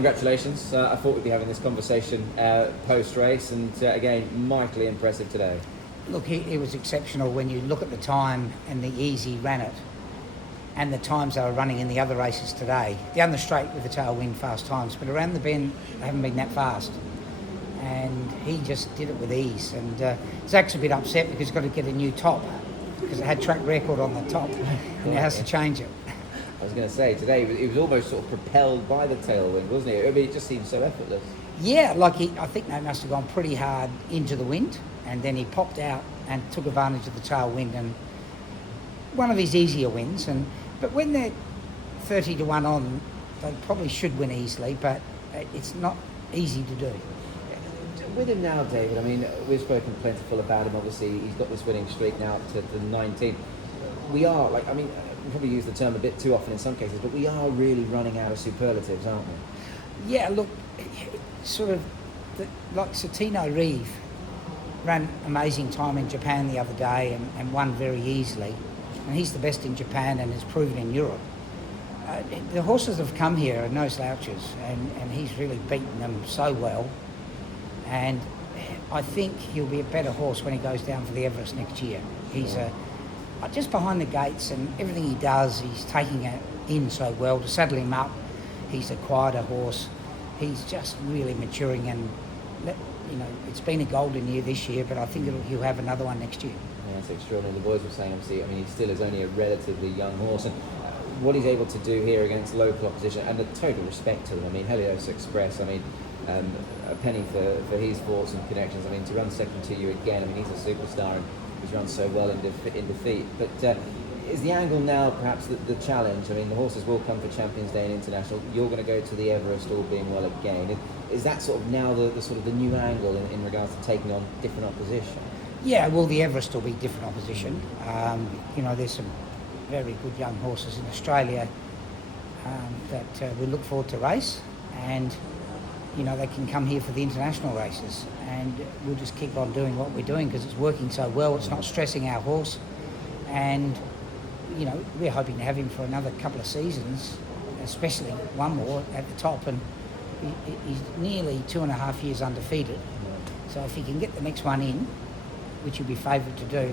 Congratulations. I thought we'd be having this conversation post-race, and again, mightily impressive today. Look, he was exceptional when you look at the time and the ease he ran it and the times they were running in the other races today. Down the straight with the tailwind, fast times, but around the bend, they haven't been that fast. And he just did it with ease. And Zach's a bit upset because he's got to get a new top because it had track record on the top and it has to change it. I was going to say, today it was almost sort of propelled by the tailwind, wasn't it? I mean, it just seemed so effortless. Yeah, like I think they must have gone pretty hard into the wind, and then he popped out and took advantage of the tailwind, and one of his easier wins. But when they're 30-1 on, they probably should win easily, but it's not easy to do. With him now, David, I mean, we've spoken plentiful about him. Obviously, he's got this winning streak now to the 19. We are, we probably use the term a bit too often in some cases, but we are really running out of superlatives, aren't we? Yeah, look, sort of, like Satino Reeve ran amazing time in Japan the other day and won very easily. And he's the best in Japan and has proven in Europe. The horses that have come here are no slouches, and he's really beaten them so well. And I think he'll be a better horse when he goes down for the Everest next year. He's just behind the gates, and everything he does, he's taking it in so well. To saddle him up, he's a quieter horse. He's just really maturing, and it's been a golden year this year, but I think he'll have another one next year. Yeah, that's extraordinary. The boys were saying, obviously, I mean, he still is only a relatively young horse, and what he's able to do here against local opposition, and the total respect to them. I mean, Helios Express, I mean, a penny for his thoughts and connections. I mean, to run second to you again, I mean, he's a superstar, and he's run so well in defeat. But is the angle now perhaps the challenge? I mean, the horses will come for Champions Day and International. You're going to go to the Everest, all being well again. Is that sort of now the sort of the new angle in regards to taking on different opposition? Yeah, well, the Everest will be different opposition. There's some very good young horses in Australia that we look forward to race, and they can come here for the international races, and we'll just keep on doing what we're doing because it's working so well. It's not stressing our horse, and we're hoping to have him for another couple of seasons, especially one more at the top, and he's nearly 2.5 years undefeated. So if he can get the next one in, which he'll be favoured to do,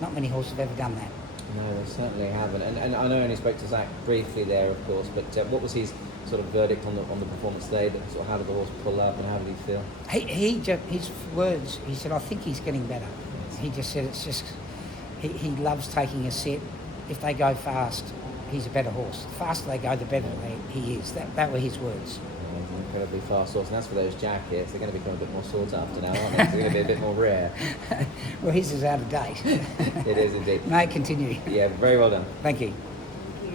not many horses have ever done that. No, they certainly haven't. And I know I only spoke to Zach briefly there, of course, but what was his sort of verdict on the performance today? Sort of how did the horse pull up and how did he feel? His words, he said, I think he's getting better. He just said it's just, he loves taking a set. If they go fast, he's a better horse. The faster they go, the better he is. That were his words. Yeah, he's an incredibly fast horse, and that's for those jackets. They're going to become a bit more sought after now, aren't they? They're going to be a bit more rare. Well, his is out of date. It is indeed. May it continue. Yeah, very well done. Thank you.